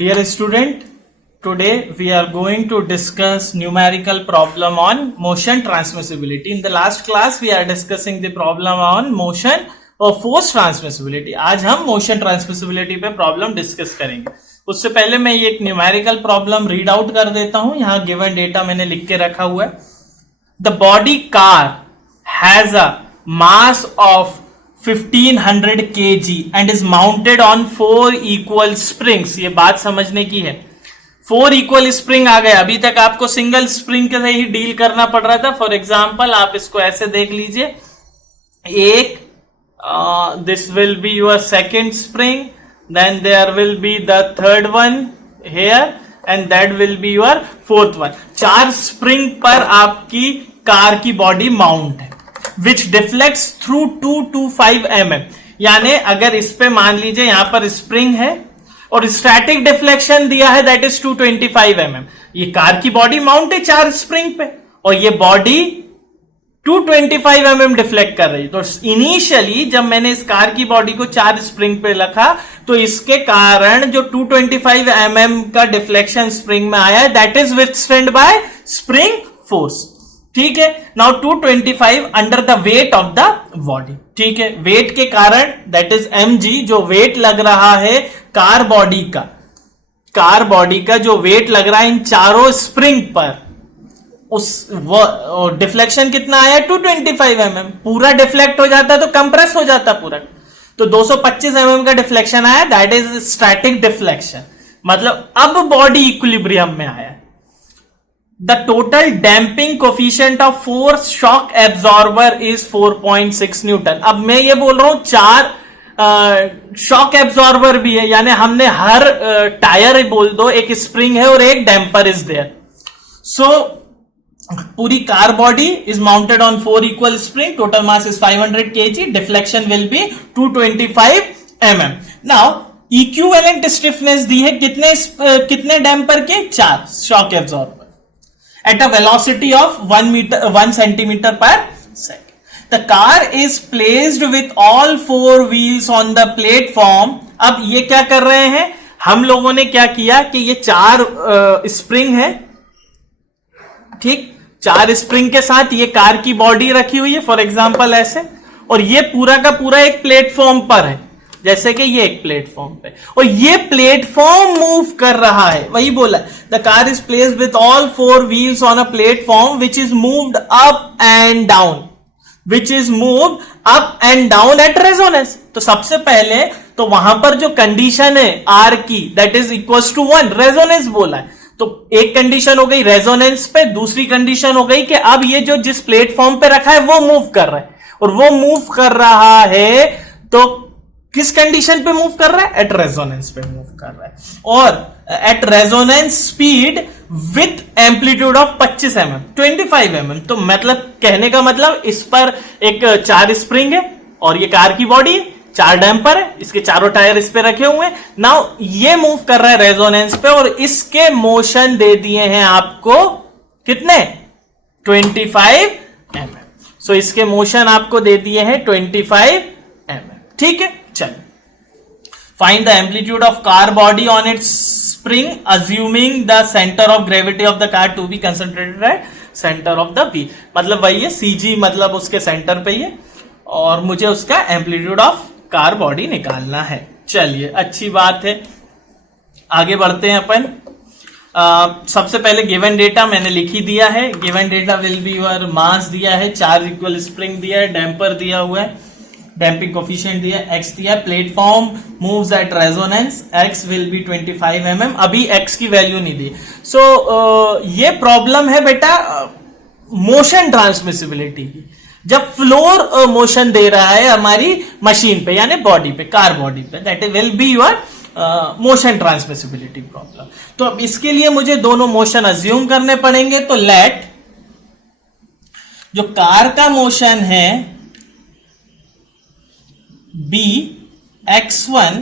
Dear student, today we are going to discuss numerical problem on motion transmissibility. In the last class we are discussing the problem on motion और force transmissibility. आज हम motion transmissibility पे problem discuss करेंगे. उससे पहले मैं ये एक numerical problem read out कर देता हूं. यहाँ given data मैंने लिख के रखा हुआ है. The body car has a mass of 1500 kg and is mounted on 4 equal springs. ये बात समझने की है. 4 इक्वल स्प्रिंग आ गए. अभी तक आपको सिंगल स्प्रिंग के से ही डील करना पड़ रहा था. फॉर एग्जाम्पल आप इसको ऐसे देख लीजिए. एक this will be your second spring, then there will be the third one here and that will be your fourth one. 4 spring पर आपकी कार की बॉडी माउंट है विच डिफ्लेक्ट्स थ्रू 225 mm. यानी अगर इस पे मान लीजिए यहां पर स्प्रिंग है और स्टैटिक डिफ्लेक्शन दिया है दैट इज 225 mm. ये कार की बॉडी माउंट है 4 स्प्रिंग पे और ये बॉडी 225 mm डिफ्लेक्ट कर रही है. तो इनिशियली जब मैंने इस कार की बॉडी को 4 स्प्रिंग पे रखा तो इसके कारण जो 225 mm का डिफ्लेक्शन स्प्रिंग में आया है that is withstand bye spring force. ठीक है. Now 225 under the weight of the body. ठीक है. वेट के कारण दैट इज mg, जो वेट लग रहा है कार बॉडी का जो वेट लग रहा है इन चारों स्प्रिंग पर, उस डिफ्लेक्शन कितना आया 225 mm. पूरा डिफ्लेक्ट हो जाता तो कंप्रेस हो जाता पूरा. तो 225 mm का डिफ्लेक्शन आया दैट इज स्टैटिक डिफ्लेक्शन. मतलब अब बॉडी इक्विलिब्रियम में आया. The total damping coefficient of force shock absorber is 4.6 Newton. अब मैं ये बोल रहा हूं 4 शॉक एब्जॉर्बर भी है, यानी हमने हर टायर बोल दो एक स्प्रिंग है और एक डैम्पर इज देयर. सो पूरी car body is mounted on 4 equal spring. Total mass is 500 kg. Deflection will be 225 mm. Now equivalent stiffness दी है कितने डैम्पर के 4 shock absorber at a velocity of 1 centimeter per second. The car is placed with all 4 wheels on the platform. अब ये क्या कर रहे हैं हम लोगों ने, क्या किया कि ये 4 स्प्रिंग है. ठीक. 4 स्प्रिंग के साथ ये कार की बॉडी रखी हुई है फॉर एग्जांपल ऐसे, और ये पूरा का पूरा एक प्लेटफॉर्म पर है जैसे कि ये एक प्लेटफॉर्म पे, और ये प्लेटफॉर्म मूव कर रहा है. वही बोला the car is placed with all 4 wheels on a platform which is moved up and down at resonance. तो सबसे पहले तो वहां पर जो कंडीशन है आर की that is equal to 1, resonance बोला है. तो एक कंडीशन हो गई रेजोनेंस पे, दूसरी कंडीशन हो गई कि अब ये जो जिस प्लेटफॉर्म पे रखा है वो मूव कर रहा है, और वो मूव कर रहा है तो किस कंडीशन पे मूव कर रहा है, एट रेजोनेंस पे मूव कर रहा है, और at resonance speed with amplitude of 25 mm 25 mm. तो मतलब कहने का मतलब इस पर एक 4 स्प्रिंग है और ये कार की बॉडी है, 4 डैम्पर है, इसके चारों टायर इस पे रखे हुए हैं. नाउ ये मूव कर रहा है रेजोनेंस पे और इसके मोशन दे दिए हैं आपको कितने 25 mm. सो इसके मोशन आपको दे दिए हैं 25 mm. ठीक है. चलिए, find the amplitude of car body on its spring assuming the centre of gravity of the car to be concentrated at centre of the wheel. मतलब वही है CG, मतलब उसके सेंटर पे ही है और मुझे उसका एम्पलीट्यूड ऑफ कार बॉडी निकालना है. चलिए, अच्छी बात है, आगे बढ़ते हैं अपन. सबसे पहले गिवन डेटा मैंने लिख ही दिया है. Given data will be your मास दिया है, 4 इक्वल स्प्रिंग दिया है, डैम्पर दिया हुआ है, डैम्पिंग कोफिशिएंट दिया, x दिया, platform moves at resonance, x will be 25 mm. अभी x की वैल्यू नहीं दी. सो ये प्रॉब्लम है बेटा मोशन ट्रांसमिसिबिलिटी की. जब फ्लोर मोशन दे रहा है हमारी मशीन पे यानी बॉडी पे, कार बॉडी पे, that will be your motion transmissibility problem. तो अब इसके लिए मुझे दोनों मोशन अज्यूम करने पड़ेंगे. तो लेट जो कार का मोशन है B x1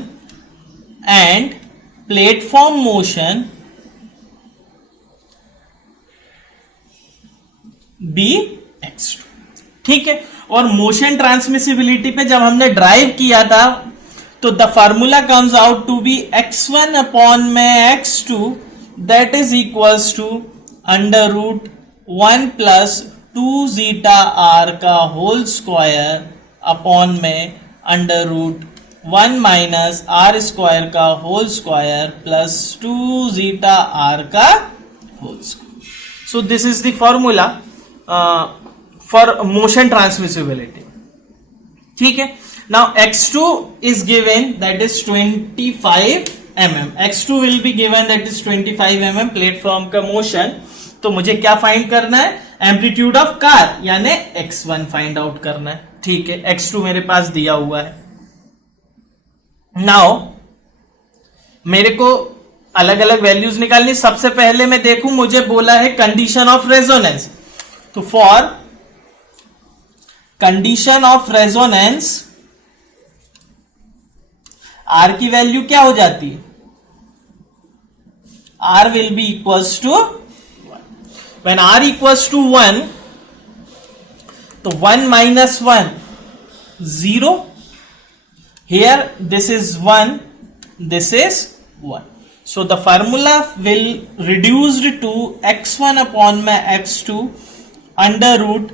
and platform motion B x2. ठीक है. और मोशन ट्रांसमिसिबिलिटी पे जब हमने ड्राइव किया था तो the formula comes out to be x1 upon में x2 that is equals to under root 1 plus 2 zeta r का होल स्क्वायर अपॉन में under root 1 minus r square का whole square plus 2 zeta r का whole square. So this is the formula for motion transmissibility. ठीक है. Now x2 is given that is 25 mm. x2 will be given that is 25 mm platform का motion. तो मुझे क्या find करना है? Amplitude of car यानी x1 फाइंड आउट करना है. ठीक है. x2 मेरे पास दिया हुआ है. नाउ मेरे को अलग अलग वैल्यूज निकालनी. सबसे पहले मैं देखूं, मुझे बोला है कंडीशन ऑफ रेजोनेंस. तो for condition of resonance R की वैल्यू क्या हो जाती है? R will be equals to 1. R equals to 1, तो 1 minus 1 0. Here this is 1, this is 1. So the formula will reduced to x1 upon में x2 under root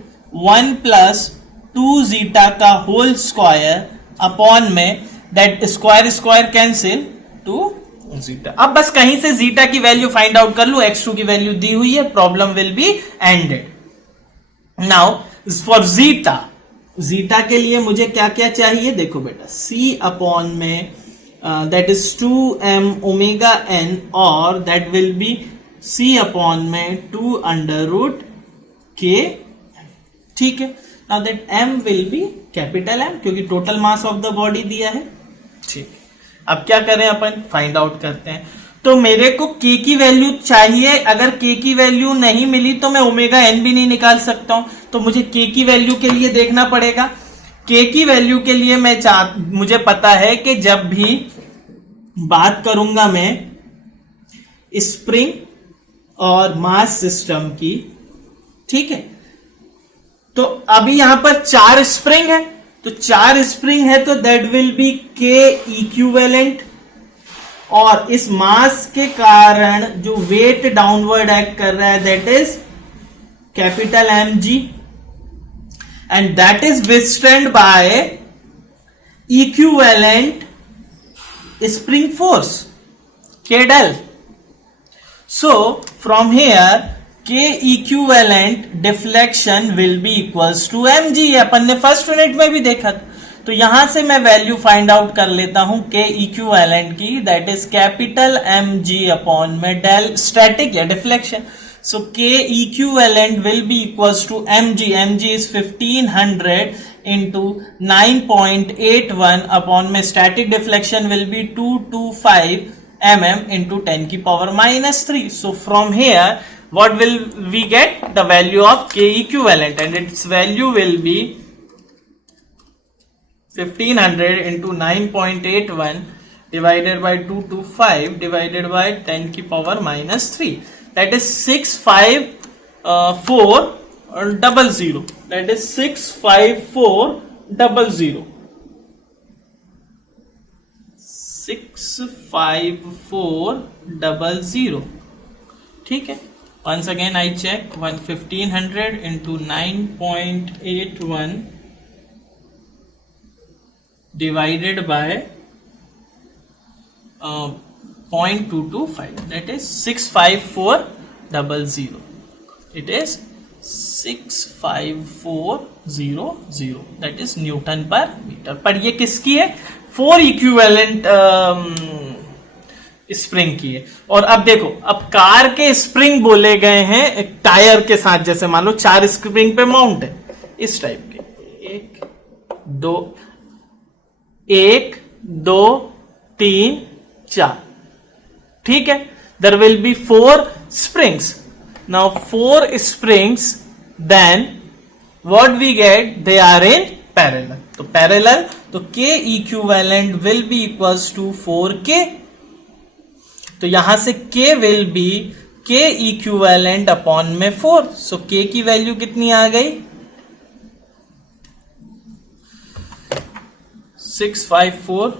1 plus 2 zeta का whole square upon में that square square cancel to zeta. अब बस कहीं से zeta की value find out कर लू. x2 की वैल्यू दी हुई है, problem will be ended. Now for zeta के लिए मुझे क्या क्या चाहिए? देखो बेटा, c अपॉन में that is 2m omega n और that will B c upon में 2 अंडर रूट k. ठीक है. Now that m will be capital M क्योंकि total mass of the body दिया है. ठीक. अब क्या करें? अपन फाइंड आउट करते हैं. तो मेरे को k की वैल्यू चाहिए. अगर k की वैल्यू नहीं मिली तो मैं ओमेगा n भी नहीं निकाल सकता हूं. तो मुझे k की वैल्यू के लिए देखना पड़ेगा. k की वैल्यू के लिए मुझे पता है कि जब भी बात करूंगा मैं स्प्रिंग और मास सिस्टम की, ठीक है, तो अभी यहां पर 4 स्प्रिंग है. तो 4 स्प्रिंग है तो that will be k equivalent. और इस मास के कारण जो वेट डाउनवर्ड एक्ट कर रहा है that is capital mg and that is withstand by equivalent spring force k del. So from here k equivalent deflection will be equals to mg. अपन ने first unit में भी देखा था. तो यहां से मैं वैल्यू फाइंड आउट कर लेता हूं k इक्विवेलेंट की, that is capital mg upon में डेल स्टैटिक या deflection. So k equivalent will be equals to mg. mg is 1500 into 9.81 upon में static deflection will be 225 mm into 10 की power -3. So from here what will we get? The value of k equivalent and its value will be 1500 into 9.81 divided by 225 divided by 10 की power -3. That is 65400. That is 65400. 65400. ठीक है. Once again I check 1500 into 9.81 divided by 0.225, that is 65400. It is 65400, that is Newton per metre. पर ये किसकी है? 4 equivalent spring की है. और अब देखो, अब कार के स्प्रिंग बोले गए हैं एक टायर के साथ. जैसे मान लो 4 स्प्रिंग पे माउंट है इस टाइप के. 1 2 3 4. ठीक है. There will be 4 springs. Now 4 springs, then what we get? They are in parallel. तो पैरेलल, तो k equivalent will be equals to 4k. तो यहां से k will be k equivalent upon में 4. सो k की वैल्यू कितनी आ गई? 654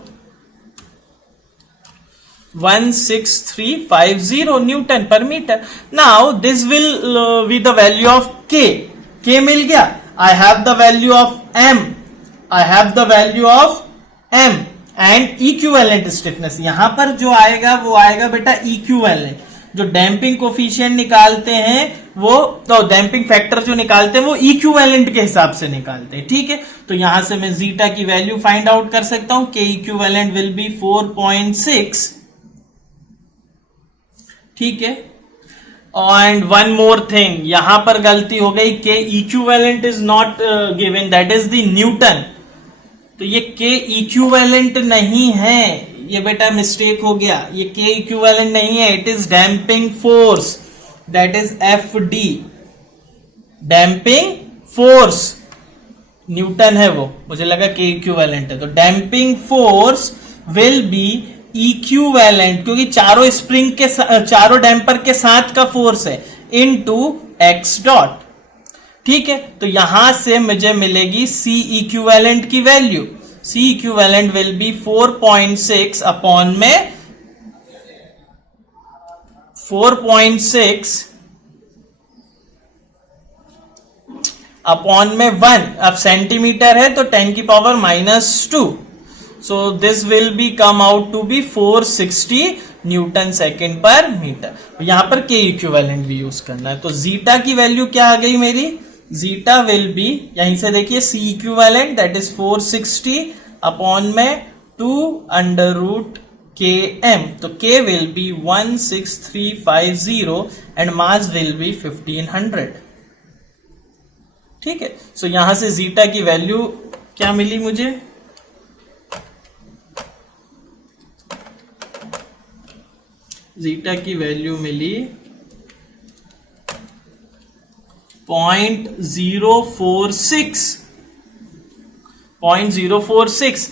16350 newton per metre. Now this will be the value of K मिल गया। I have the value of M, I have the value of M and equivalent stiffness. यहां पर जो आएगा वो आएगा बेटा इक्विवेलेंट। जो डैम्पिंग कोफिशिएंट निकालते हैं वो, तो डैम्पिंग फैक्टर जो निकालते हैं वो इक्विवेलेंट के हिसाब से निकालते हैं, ठीक है। तो यहां से मैं जीटा की वैल्यू फाइंड आउट कर सकता हूं। के इक्विवेलेंट विल बी 4.6, ठीक है। एंड वन मोर थिंग, यहां पर गलती हो गई, के equivalent is not given, that is the Newton. तो ये के इक्विवेलेंट नहीं है, ये बेटा मिस्टेक हो गया, ये के इक्विवेलेंट नहीं है, it is damping force, that is F D. Damping force Newton है वो, मुझे लगा के इक्विवेलेंट है। तो damping force will be equivalent, क्योंकि चारों स्प्रिंग के चारों डैम्पर के साथ का फोर्स है, इनटू एक्स डॉट, ठीक है। तो यहां से मुझे मिलेगी सी इक्विवेलेंट की value. C equivalent will be 4.6 upon में 4.6 अपॉन में 1। अब सेंटीमीटर है तो 10 की power -2, so this will be come out to be 460 Newton second पर मीटर। यहां पर के इक्विवेलेंट भी यूज करना है। तो जीटा की वैल्यू क्या आ गई मेरी, जीटा विल बी, यहीं से देखिए C equivalent that is 460 upon में 2 अंडर रूट के एम। तो K will be 16350 and mass will be 1500, ठीक है। सो यहां से जीटा की वैल्यू क्या मिली मुझे, जीटा की वैल्यू मिली 0.046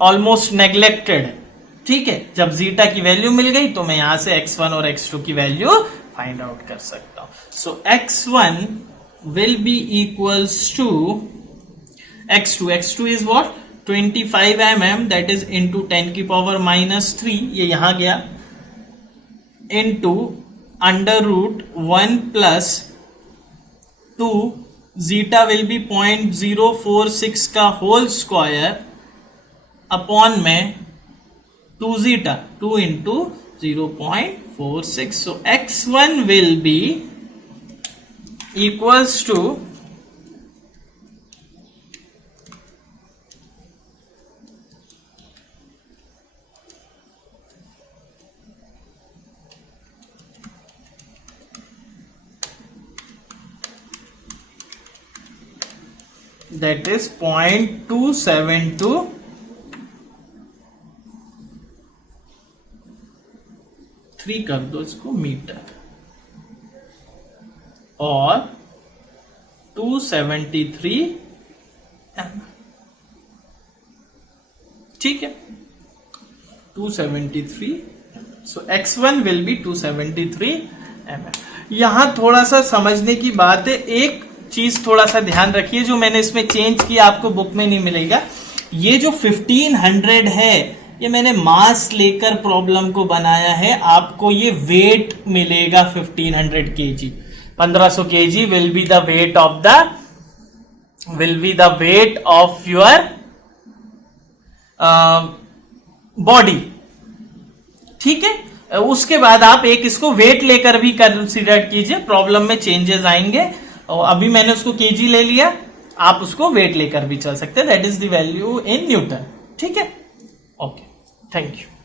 ऑलमोस्ट नेग्लेक्टेड है, ठीक है। जब जीटा की वैल्यू मिल गई तो मैं यहां से x1 और x2 की वैल्यू फाइंड आउट कर सकता हूं। So x1 will be equals to x2 is what 25 mm, that is into 10 की पावर -3, ये यहां गया, into under root 1 plus 2, zeta will be 0.046 का होल स्क्वायर अपॉन में 2 zeta, 2 into 0.46। So x1 will be equals to that is 0.272 3 कर दो इसको metre, और 273 mm, ठीक है, 273। सो x1 विल बी 273 mm। यहां थोड़ा सा समझने की बात है, एक चीज थोड़ा सा ध्यान रखिए, जो मैंने इसमें चेंज किया आपको बुक में नहीं मिलेगा। ये जो 1500 है ये मैंने मास लेकर प्रॉब्लम को बनाया है, आपको ये वेट मिलेगा 1500 kg। 1500 kg will be the weight of your body, ठीक है। उसके बाद आप एक इसको वेट लेकर भी कंसीडर कीजिए, प्रॉब्लम में चेंजेस आएंगे। और अभी मैंने उसको केजी ले लिया, आप उसको वेट लेकर भी चल सकते हैं, that is the value in newton, ठीक है। Okay, thank you.